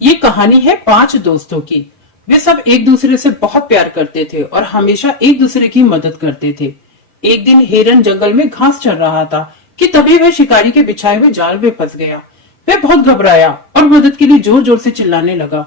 ये कहानी है 5 दोस्तों की। वे सब एक दूसरे से बहुत प्यार करते थे और हमेशा एक दूसरे की मदद करते थे। एक दिन हिरन जंगल में घास चर रहा था कि तभी वह शिकारी के बिछाए हुए जाल में फंस गया। वह बहुत घबराया और मदद के लिए जोर जोर से चिल्लाने लगा।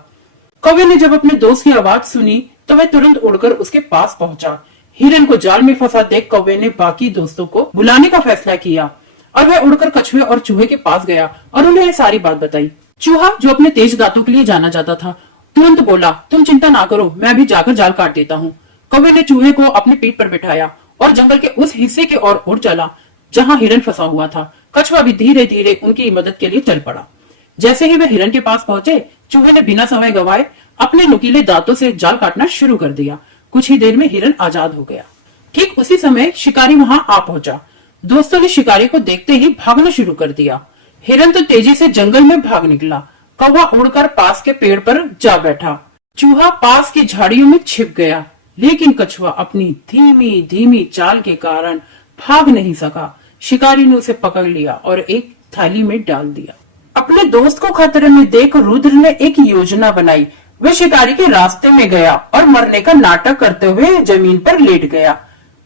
कौवे ने जब अपने दोस्त की आवाज सुनी तो वह तुरंत उड़कर उसके पास पहुंचा। हिरन को जाल में फंसा देख कौवे ने बाकी दोस्तों को बुलाने का फैसला किया और वह उड़कर कछुए और चूहे के पास गया और उन्हें सारी बात बताई। चूहा, जो अपने तेज दांतों के लिए जाना जाता था, तुरंत बोला, तुम चिंता ना करो, मैं अभी जाकर जाल काट देता हूँ। कौवे ने चूहे को अपनी पीठ पर बिठाया और जंगल के उस हिस्से की ओर उड़ चला जहाँ हिरन फंसा हुआ था। कछुआ भी धीरे धीरे उनकी मदद के लिए चल पड़ा। जैसे ही वे हिरन के पास पहुंचे, चूहे ने बिना समय गवाए अपने नुकीले दांतों से जाल काटना शुरू कर दिया। कुछ ही देर में हिरन आजाद हो गया। ठीक उसी समय शिकारी वहां आ पहुंचा। दोस्तों ने शिकारी को देखते ही भागना शुरू कर दिया। हिरन तो तेजी से जंगल में भाग निकला। कौवा उड़कर पास के पेड़ पर जा बैठा। चूहा पास की झाड़ियों में छिप गया, लेकिन कछुआ अपनी धीमी धीमी चाल के कारण भाग नहीं सका। शिकारी ने उसे पकड़ लिया और एक थैली में डाल दिया। अपने दोस्त को खतरे में देख रुद्र ने एक योजना बनाई। वह शिकारी के रास्ते में गया और मरने का नाटक करते हुए जमीन पर लेट गया।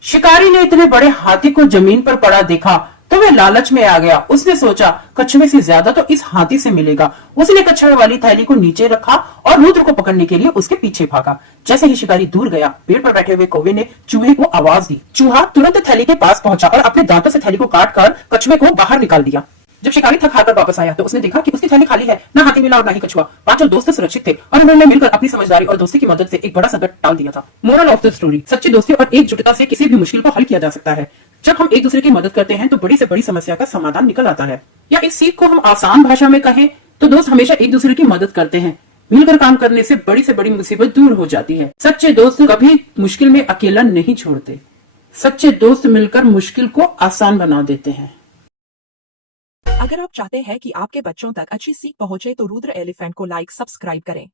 शिकारी ने इतने बड़े हाथी को जमीन पर पड़ा देखा तो वह लालच में आ गया। उसने सोचा, कछुए से ज्यादा तो इस हाथी से मिलेगा। उसने कछुए वाली थैली को नीचे रखा और रुद्र को पकड़ने के लिए उसके पीछे भागा। जैसे ही शिकारी दूर गया, पेड़ पर बैठे हुए कौवे ने चूहे को आवाज दी। चूहा तुरंत थैली के पास पहुंचा और अपने दांतों से थैली को काट कर कछुए को बाहर निकाल दिया। जब शिकारी थक हारकर वापस आया तो उसने देखा कि उसकी थैली खाली है। ना हाथी मिला और ना ही कछुआ। पांचों दोस्त सुरक्षित थे और उन्होंने मिलकर अपनी समझदारी और दोस्ती की मदद से एक बड़ा संकट टाल दिया था। मोरल ऑफ द स्टोरी, सच्ची दोस्ती और एकजुटता से किसी भी मुश्किल को हल किया जा सकता है। जब हम एक दूसरे की मदद करते हैं तो बड़ी से बड़ी समस्या का समाधान निकल आता है। या इस सीख को हम आसान भाषा में कहें तो दोस्त हमेशा एक दूसरे की मदद करते हैं। मिलकर काम करने से बड़ी मुसीबत दूर हो जाती है। सच्चे दोस्त कभी मुश्किल में अकेला नहीं छोड़ते। सच्चे दोस्त मिलकर मुश्किल को आसान बना देते हैं। अगर आप चाहते हैं कि आपके बच्चों तक अच्छी सीख पहुंचे तो रुद्र एलिफेंट को लाइक सब्सक्राइब करें।